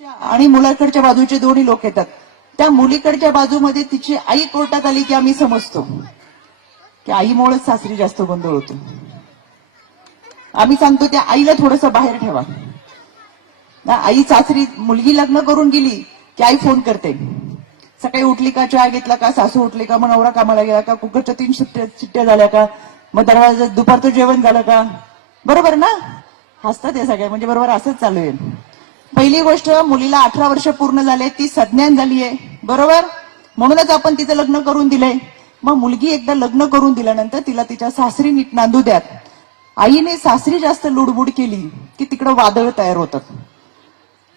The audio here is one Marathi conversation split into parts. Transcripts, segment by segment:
आणि मुलाकडच्या बाजूचे दोन्ही लोक येतात. त्या मुलीकडच्या बाजूमध्ये तिची आई कोर्टात आली की आम्ही समजतो. की आईमुळेच सासरी जास्त गोंधळ होतो. आम्ही सांगतो त्या आईला थोडस बाहेर ठेवा. ना आई सासरी मुलगी लग्न करून गेली की आई फोन करते. सकाळी उठली का चहा घेतला का सासू उठली का मग नवरा कामाला गेला का कुकरच्या तीन सुट्ट्या चिट्ट्या झाल्या का मग दरवाजा दुपारचं जेवण झालं का? बरोबर ना? हसतात हे सगळे म्हणजे बरोबर असंच चालू आहे. पहिली गोष्ट मुलीला अठरा वर्ष पूर्ण झाले ती सज्ञान झालीये. बरोबर? म्हणूनच आपण तिचं लग्न करून दिलंय. मग मुलगी एकदा लग्न करून दिल्यानंतर तिला तिच्या सासरी नीट नांदू द्यात. आईने सासरी जास्त लुडबुड केली की तिकडं वादळ तयार होतात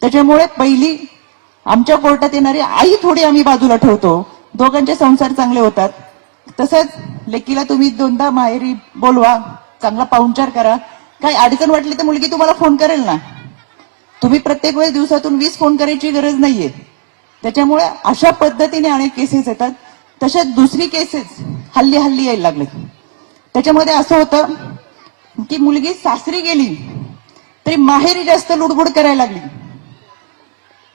त्याच्यामुळे पहिली आमच्या कोर्टात येणारी आई थोडी आम्ही बाजूला ठेवतो. दोघांचे संसार चांगले होतात. तसंच लेकीला तुम्ही दोनदा माहेरी बोलवा चांगला पाहुणचार करा. काही अडचण वाटली तर मुलगी तुम्हाला फोन करेल ना? तुम्ही प्रत्येक वेळेस दिवसातून वीस फोन करायची गरज नाहीये. त्याच्यामुळे अशा पद्धतीने अनेक केसेस येतात. तशाच दुसरी केसेस हल्ली हल्ली यायला लागले त्याच्यामध्ये असं होतं की मुलगी सासरी गेली तरी माहेरी जास्त लुडबुड करायला लागली.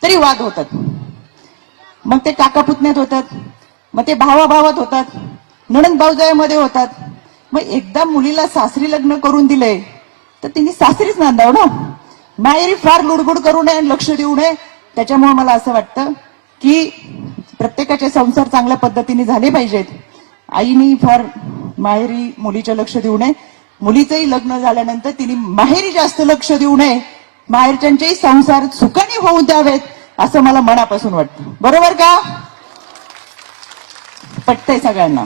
तरी वाद होतात. मग ते काका पुतण्यात होतात. मग ते भावाभावात होतात. नणंद भाऊजायामध्ये होतात. मग एकदा मुलीला सासरी लग्न करून दिलंय तर तिने सासरीच नांदाव ना? माहेरी फार लुडबुड करू नये लक्ष देऊ नये. त्याच्यामुळे मला असं वाटतं की प्रत्येकाचे संसार चांगल्या पद्धतीने झाले पाहिजेत. आईनी फार माहेरी मुलीचे लक्ष देऊ नये. मुलीचंही लग्न झाल्यानंतर तिने माहेरी जास्त लक्ष देऊ नये. माहेरच्यांचेही संसार सुखाने होऊ द्यावेत असं मला मनापासून वाटतं. बरोबर का? पटतंय सगळ्यांना.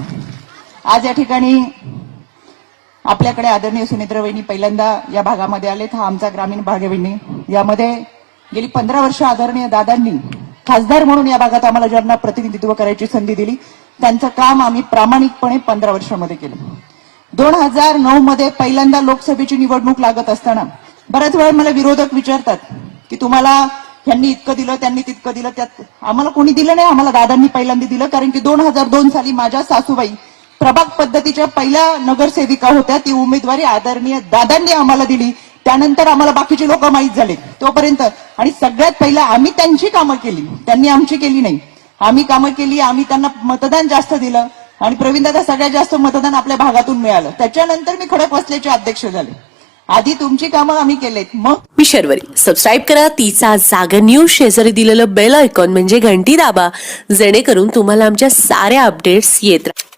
आज या ठिकाणी आपल्याकडे आदरणीय सुनेत्र वहिनी पहिल्यांदा या भागामध्ये आलेत. हा आमचा ग्रामीण भाग आहे यामध्ये गेली पंधरा वर्ष आदरणीय दादांनी खासदार म्हणून या भागात आम्हाला ज्यांना प्रतिनिधित्व करायची संधी दिली त्यांचं काम आम्ही प्रामाणिकपणे पंधरा वर्षामध्ये केलं. दोन हजार नऊ मध्ये पहिल्यांदा लोकसभेची निवडणूक लागत असताना बऱ्याच वेळा मला विरोधक विचारतात की तुम्हाला ह्यांनी इतकं दिलं त्यांनी तितकं दिलं त्यात आम्हाला कोणी दिलं नाही आम्हाला दादांनी पहिल्यांदा दिलं कारण की दोन हजार दोन साली माझ्या सासूबाई प्रभाग पद्धतीच्या पहिल्या नगरसेविका होत्या. ती उमेदवारी आदरणीय दादांनी आम्हाला दिली. त्यानंतर आम्हाला बाकीचे लोक माहीत झाले. तोपर्यंत आणि सगळ्यात पहिला आम्ही त्यांची कामं केली. त्यांनी आमची केली नाही. आम्ही कामं केली आम्ही त्यांना मतदान जास्त दिलं आणि प्रवीण दादा सगळ्यात जास्त मतदान आपल्या भागातून मिळालं. त्याच्यानंतर मी खडक वसल्याचे अध्यक्ष झाले. आधी तुमची कामं आम्ही केलेत. मग? मी शर्वरी. सबस्क्राईब करा. तिचा जागा न्यूज शेजारी दिलेलं बेल आयकॉन म्हणजे घंटी दाबा. जेणेकरून तुम्हाला आमच्या साऱ्या अपडेट्स येत राहतील